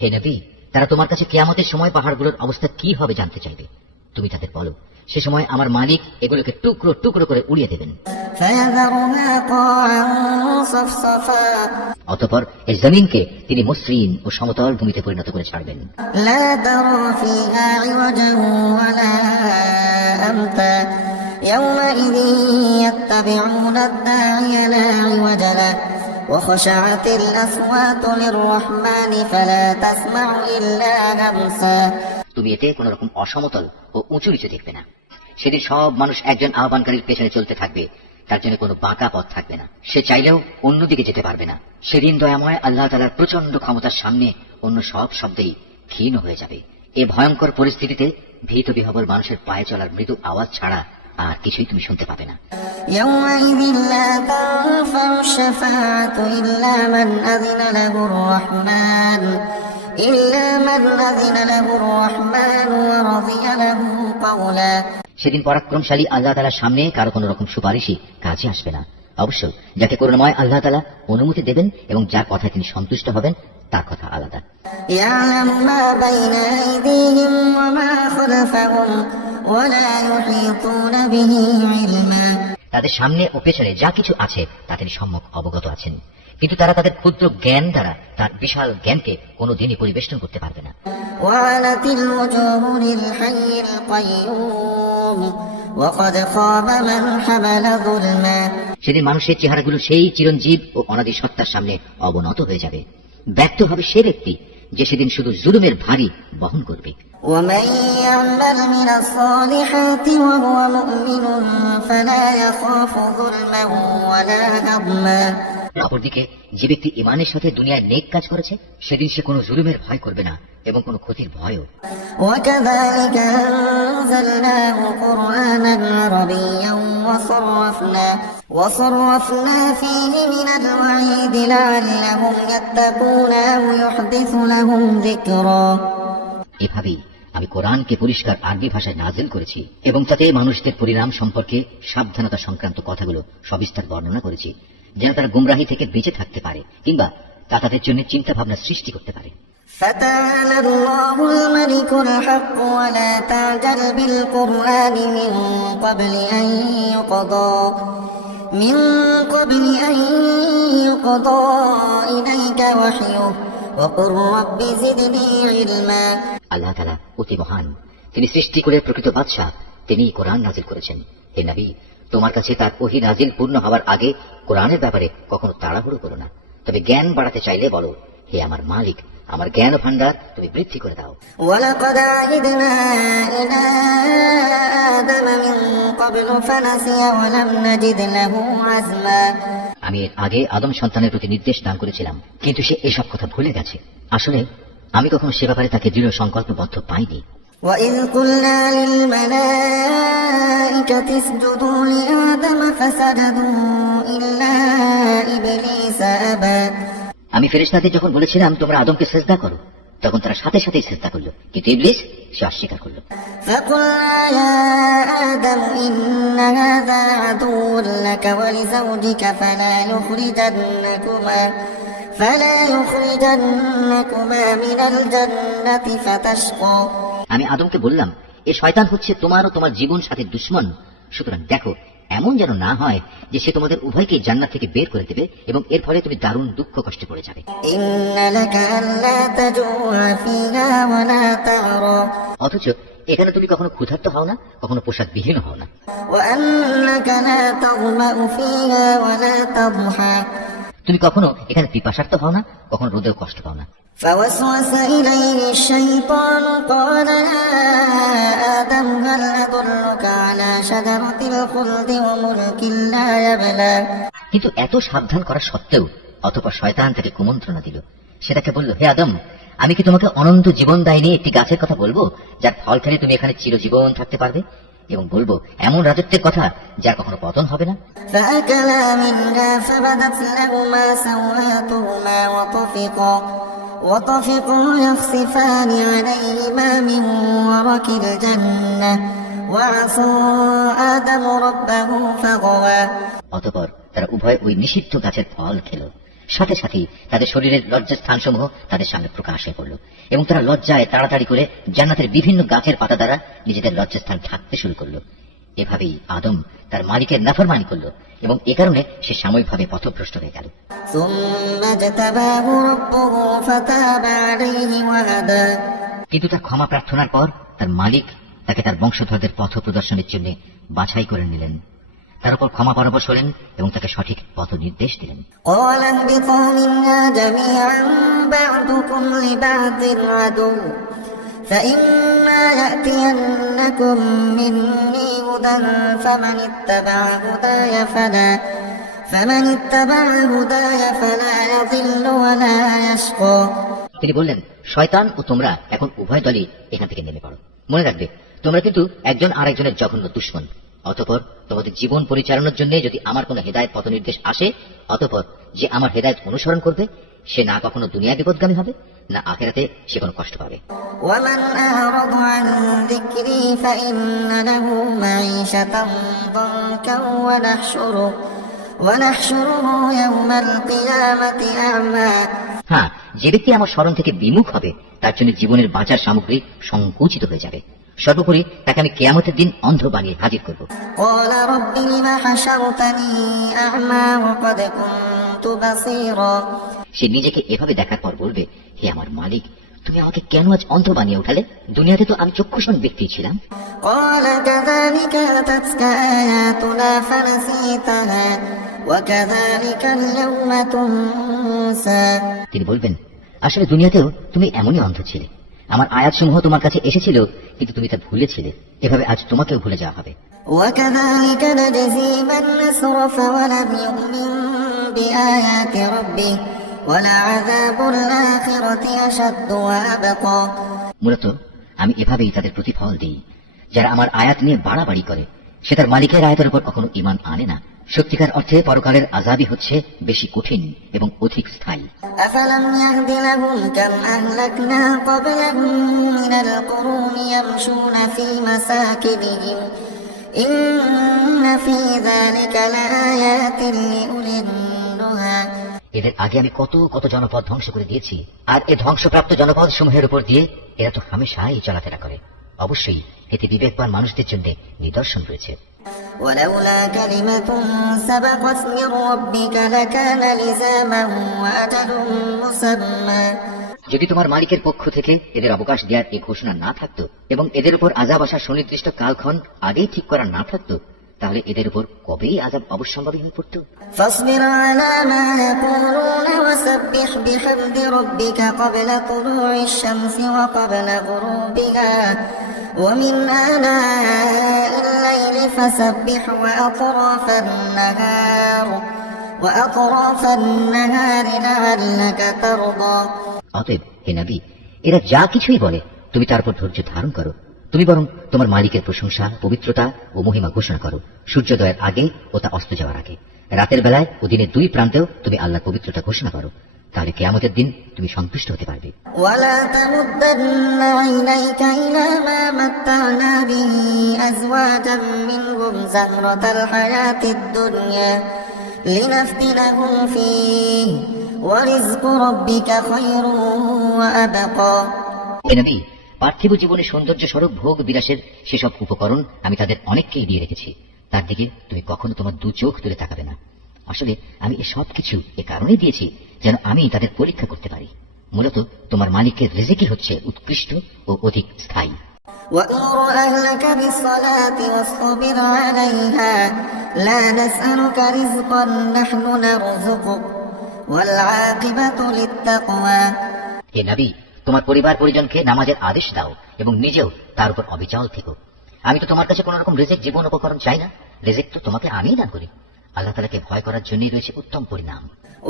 হে নবী, তারা তোমার কাছে কিয়ামতের সময় পাহাড়গুলোর অবস্থা কি হবে জানতে চাইবে। তুমি তাদের বলো, সে সময় আমার মালিক এগুলোকে টুকরো টুকরো করে উড়িয়ে দেবেন। فيذرها قاعا صفصفا অতঃপর এই জমিনকে তিনি মসৃণ ও সমতল ভূমিতে পরিণত করে ছাড়বেন। لا ترى فيها عوجا ولا أمتا يومئذ يتبعون الداعي لا عوج له وخشعت الأصوات للرحمن فلا تسمع إلا همسا তুমি এতে কোন রকম অসমতল ও উঁচু নিচু দেখবে না। সেদিন সব মানুষ একজন আহ্বানকারীর পেছনে চলতে থাকবে, তার জন্য কোনো বাঁকা পথ থাকবে না, সে চাইলেও অন্যদিকে যেতে পারবে না। সেদিন দয়াময় আল্লাহ তাআলার প্রচন্ড ক্ষমতার সামনে অন্য সব শব্দেই ক্ষীণ হয়ে যাবে। এ ভয়ঙ্কর পরিস্থিতিতে ভীত বিহ্বল মানুষের পায়ে চলার মৃদু আওয়াজ ছাড়া আর কিছুই তুমি শুনতে পাবে না। يومئذ لا تنفع الشفاعة إلا من أذن له الرحمن ورضي له قولا সেদিন পরাক্রমশালী আল্লাহ তাআলার সামনে কারো কোন রকম সুপারিশই কাজে আসবে না। অবশ্য যাকে করুণাময় আল্লাহ তাআলা অনুমতি দেবেন এবং যার কথায় তিনি সন্তুষ্ট হবেন তার কথা আলাদা। يعلم ما بين أيديهم وما خلفهم ولا يحيطون به علما তাদের সামনে ও পেছনে যা কিছু আছে তা তিনি সম্যক অবগত আছেন, কিন্তু তারা তাদের ক্ষুদ্র জ্ঞান দ্বারা তার বিশাল জ্ঞানকে কোনোদিনই পরিবেষ্টন করতে পারবে না। وعنت الوجوه للحي القيوم وقد خاب من حمل ظلما সেদিন মানুষের চেহারাগুলো সেই চিরঞ্জীব ও অনাদি সত্তার সামনে অবনত হয়ে যাবে। ব্যর্থ হবে সে ব্যক্তি যে সেদিন শুধু জুলুমের ভারী বহন করবে। ومن يعمل من الصالحات وهو مؤمن فلا يخاف ظلما ولا هضما অপরদিকে যে ব্যক্তি ইমানের সাথে দুনিয়ায় নেক কাজ করেছে সেদিন সে কোনো জুলুমের ভয় করবে না এবং কোনো ক্ষতির ভয়ও। وكذلك أنزلناه قرآنا عربيا وصرفنا فيه من الوعيد لعلهم يتقون أو يحدث لهم ذكرا এভাবেই আমি কোরআনকে পরিষ্কার আরবি ভাষায় নাজিল করেছি এবং তাতে মানুষদের পরিণাম সম্পর্কে সাবধানতা সংক্রান্ত কথাগুলো সবিস্তার বর্ণনা করেছি, যেন তারা গুমরাহি থেকে বেঁচে থাকতে পারে কিংবা তা তাদের জন্য চিন্তা ভাবনা সৃষ্টি করতে পারে। فتعالى الله الملك الحق ولا تعجل بالقرآن من قبل أن يقضى إليك وحيه وقل رب زدني علما আল্লাহ তাআলা অতি মহান, তিনি সৃষ্টি করে প্রকৃত বাদশাহ, তিনি কোরআন নাজিল করেছেন। হে নবী, তোমার কাছে তার ওহী নাজিল পূর্ণ হওয়ার আগে কোরআনের ব্যাপারে কখনো তাড়াহুড়ো করো না, তবে জ্ঞান বাড়াতে চাইলে বলো, হে আমার মালিক, আমার জ্ঞান ভান্ডার তুমি বৃদ্ধি করে দাও। ولقد عهدنا إلى آدم من قبل فنسي ولم نجد له عزما আমি এর আগে আদম সন্তানের প্রতি নির্দেশ দান করেছিলাম, কিন্তু সে এসব কথা ভুলে গেছে। আসলে আমি কখনো সে ব্যাপারে তাকে দৃঢ় সংকল্পবদ্ধ পাইনি। وإذ قلنا للملائكة اسجدوا لآدم فسجدوا إلا إبليس أبى আমি ফেরেশতাদের যখন বলেছিলাম তোমরা আদমকে সিজদা করো, তখন তারা সাথে সাথেই সিজদা করলো, কিন্তু ইবলিস সে অস্বীকার করলো। فقلنا يا آدم إن هذا عدو لك ولزوجك فلا يخرجنكما من الجنة فتشقى আমি আদমকে বললাম, এ শয়তান হচ্ছে তোমার ও তোমার জীবন সাথীর দুশমন, সুতরাং দেখো এমন যেন না হয় যে সে তোমাদের উভয়কে জান্নাত থেকে বের করে দেবে এবং এর ফলে তুমি দারুণ দুঃখ কষ্টে পড়ে যাবে। إن لك ألا تجوع فيها ولا تعرى অথচ এখানে তুমি কখনো ক্ষুধার্ত হও না, কখনো পোশাকবিহীন হও না। وأنك لا تظمأ فيها ولا تضحى তুমি কখনো এখানে পিপাসার্ত হও না, কখনো রোদেও কষ্ট পাও না। فوسوس إليه الشيطان قال يا آدم هل أدلك على شجرة الخلد وملك لا يبلى কিন্তু এত সাবধান করা সত্ত্বেও অতঃপর শয়তান তাকে কুমন্ত্রণা দিল। সে তাকে বলল, হে আদম, আমি কি তোমাকে অনন্ত জীবনদায়িনী একটি গাছের কথা বলবো, যার ফল খেলে তুমি এখানে চিরজীবন থাকতে পারবে, এবং বলবো এমন রাজত্বের কথা যার কখনো পতন হবে না? فأكلا منها فبدت لهما سوآتهما وطفقا يخصفان عليهما من ورق الجنة وعصى آدم ربه فغوى অতঃপর তারা উভয় ওই নিষিদ্ধ গাছের ফল খেল। সাথে সাথে তাদের শরীরের লজ্জাস্থানসমূহ তাদের সামনে প্রকাশ হয়ে পড়ল, এবং তারা লজ্জায় তাড়াতাড়ি করে জান্নাতের বিভিন্ন গাছের পাতা দ্বারা নিজেদের লজ্জাস্থান ঢাকতে শুরু করল। এভাবেই আদম তার মালিকের নাফরমানি করল, এবং এ কারণে সে সাময়িকভাবে পথভ্রষ্ট হয়ে গেল। ثم اجتباه ربه فتاب عليه وهدى কিন্তু তার ক্ষমা প্রার্থনার পর তার মালিক তাকে তার বংশধরদের পথ প্রদর্শনের জন্য বাছাই করে নিলেন, তার উপর ক্ষমা পরবশ হলেন এবং তাকে সঠিক পথ নির্দেশ দিলেন। قال اهبطوا منها جميعا بعضكم لبعض عدو فإما يأتينكم مني هدى فمن اتبع هداي فلا يضل ولا يشقى তিনি বললেন, শয়তান ও তোমরা এখন উভয় দলই এখান থেকে নেমে পড়ো। মনে রাখবে, তোমরা কিন্তু একজন আরেকজনের জঘন্য দুশমন। অতঃপর তোমাদের জীবন পরিচালনার জন্য যদি আমার কোনো হেদায়েত পথ নির্দেশ আসে, অতঃপর যে আমার হেদায়েত অনুসরণ করবে সে না কখনো দুনিয়া বিপদগামী হবে, না আখিরাতে সে কোনো কষ্ট পাবে। ومن أعرض عن ذكري فإن له معيشة ضنكا ونحشره يوم القيامة أعمى হ্যাঁ, যে ব্যক্তি আমার স্মরণ থেকে বিমুখ হবে তার জন্য জীবনের বাঁচার সামগ্রী সংকুচিত হয়ে যাবে। সর্বোপরি তাকে আমি কিয়ামতের দিন অন্ধ বানিয়ে হাজির করব। قال رب لم حشرتني أعمى وقد كنت بصيرا সে নিজেকে এভাবে দেখার পর বলবে, হে আমার মালিক, তুমি আমাকে কেন আজ অন্ধ বানিয়ে উঠালে? দুনিয়াতে তো আমি চক্ষুষণ ব্যক্তি ছিলাম। قال كذلك أتتك آياتنا فنسيتها وكذلك اليوم تنسى তিনি বলবেন, আসলে দুনিয়াতেও তুমি এমনই অন্ধ ছিলে। আমার আয়াতসমূহ তোমার কাছে এসেছিল, কিন্তু তুমি তা ভুলেছিলে। এভাবে আজ তোমাকেও ভুলে যাওয়া হবে। وكذلك نجزي من أسرف ولم يؤمن بآيات ربه ولعذاب الآخرة أشد وأبقى মূলত আমি এভাবেই তাদের প্রতিফল দিই। যারা আমার আয়াত নিয়ে বাড়াবাড়ি করে, সে তার মালিকের আয়াতের উপর কখনো ঈমান আনে না। সত্যিকার অর্থে পরকালের আযাবই হচ্ছে বেশি কঠিন এবং অধিক স্থায়ী। أفلم يهد لهم كم أهلكنا قبلهم من القرون يمشون في مساكنهم إن في ذلك لآيات لأولي النهى এদের আগে আমি কত কত জনপদ ধ্বংস করে দিয়েছি, আর এই ধ্বংসপ্রাপ্ত জনপদ সমূহের উপর দিয়ে এরা তো হামেশাই চলাফেরা করে। অবশ্যই এতে বিবেকবান মানুষদের জন্য নিদর্শন রয়েছে। ولولا كلمة سبقت من ربك لكان لزاما وأجل مسمى যদি তোমার মালিকের পক্ষ থেকে এদের অবকাশ দেওয়ার এই ঘোষণা না থাকতো এবং এদের উপর আযাব আসার সুনির্দিষ্ট কালক্ষণ আগেই ঠিক করা না থাকতো, তাহলে এদের উপর কবেই আযাব অবশ্যম্ভাবী হয়ে পড়তো। فاصبر على ما يقولون وسبح بحمد ربك قبل طلوع الشمس وقبل غروبها ومن آناء الليل فسبح وأطراف النهار لعلك ترضى অতএব হে নবী, এরা যা কিছুই বলে তুমি তার উপর ধৈর্য ধারণ করো। তুমি বরং তোমার মালিকের প্রশংসা, পবিত্রতা ও মহিমা ঘোষণা করো সূর্যোদয়ের আগে ও তা অস্ত যাওয়ার আগে। রাতের বেলায় ও দিনের দুই প্রান্তেও তুমি আল্লাহর পবিত্রতা ঘোষণা করো, তাহলে কিয়ামতের দিন তুমি সন্তুষ্ট হতে পারবে। ولا تمدن عينيك إلى ما متعنا به أزواجا منهم زهرة الحياة الدنيا لنفتنهم فيه ورزق ربك خير وأبقى হে নবী, পার্থিব জীবনে সৌন্দর্য স্বরূপ ভোগ বিলাসের সেসব উপকরণ আমি তাদের অনেককেই দিয়ে রেখেছি, তার দিকে তুমি কখনো তোমার দু চোখ তুলে তাকাবে না। আসলে আমি এসব কিছু এ কারণেই দিয়েছি যেন আমি তাদের পরীক্ষা করতে পারি। মূলত তোমার মালিকের রিজিকই হচ্ছে উৎকৃষ্ট ও অধিক স্থায়ী। وأمر أهلك بالصلاة واصطبر عليها لا نسألك رزقا نحن نرزقك والعاقبة للتقوى. হে নবী, তোমার পরিবার পরিজনকে নামাজের আদেশ দাও এবং নিজেও তার উপর অবিচল থেকো। আমি তো তোমার কাছে কোন রকম রিজিক জীবন উপকরণ চাই না, রিজিক তো তোমাকে আমিই দান করি। আল্লাহ তাআলাকে ভয় করার জন্যই রয়েছে উত্তম পরিণাম।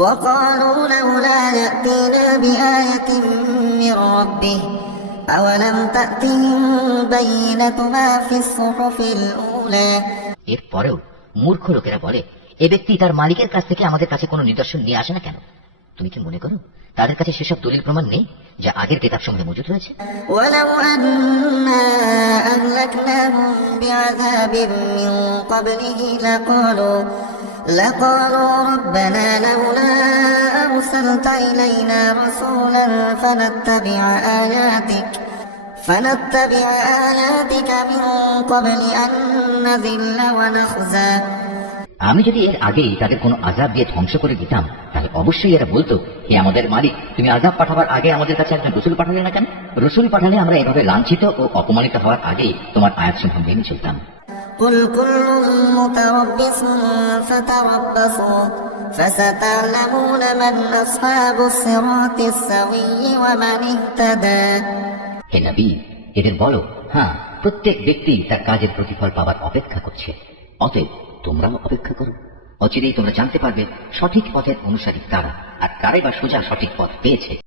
وقالوا لولا يأتينا بآية من ربه أولم تأتهم بينة ما في الصحف الأولى. এরপরেও মূর্খ লোকেরা বলে, এ ব্যক্তি তার মালিকের কাছ থেকে আমাদের কাছে কোনো নিদর্শন নিয়ে আসে না কেন? তুমি কি মনে করো তাদের কাছে সেসব দলিল প্রমাণ নেই যা আগের কিতাবসমূহে মজুদ রয়েছে? ولو أنا أهلكناهم بعذاب من قبله لقالوا ربنا لولا أرسلت إلينا رسولا فنتبع آياتك من قبل أن نذل ونخزى. আমি যদি এর আগেই তাদের কোনো আযাব দিয়ে ধ্বংস করে দিতাম, তাহলে অবশ্যই এরা বলতো, হে আমাদের মালিক, তুমি আযাব পাঠাবার আগে আমাদের কাছে একজন রসুল পাঠালে না কেন? রসুল পাঠালে আমরা এভাবে লাঞ্ছিত ও অপমানিত হওয়ার আগেই তোমার আয়াতসমূহ মেনে চলতাম। قل كل متربص فتربصوا فستعلمون من أصحاب الصراط السوي ومن اهتدى. হে নবী, এদের বলো, হ্যাঁ, প্রত্যেক ব্যক্তি তার কাজের প্রতিফল পাবার অপেক্ষা করছে, অতএব তোমরাও অপেক্ষা করো। অচিরেই তোমরা জানতে পারবে সঠিক পথের অনুসারী কারা, আর কারাই বা সোজা সঠিক পথ পেয়েছে।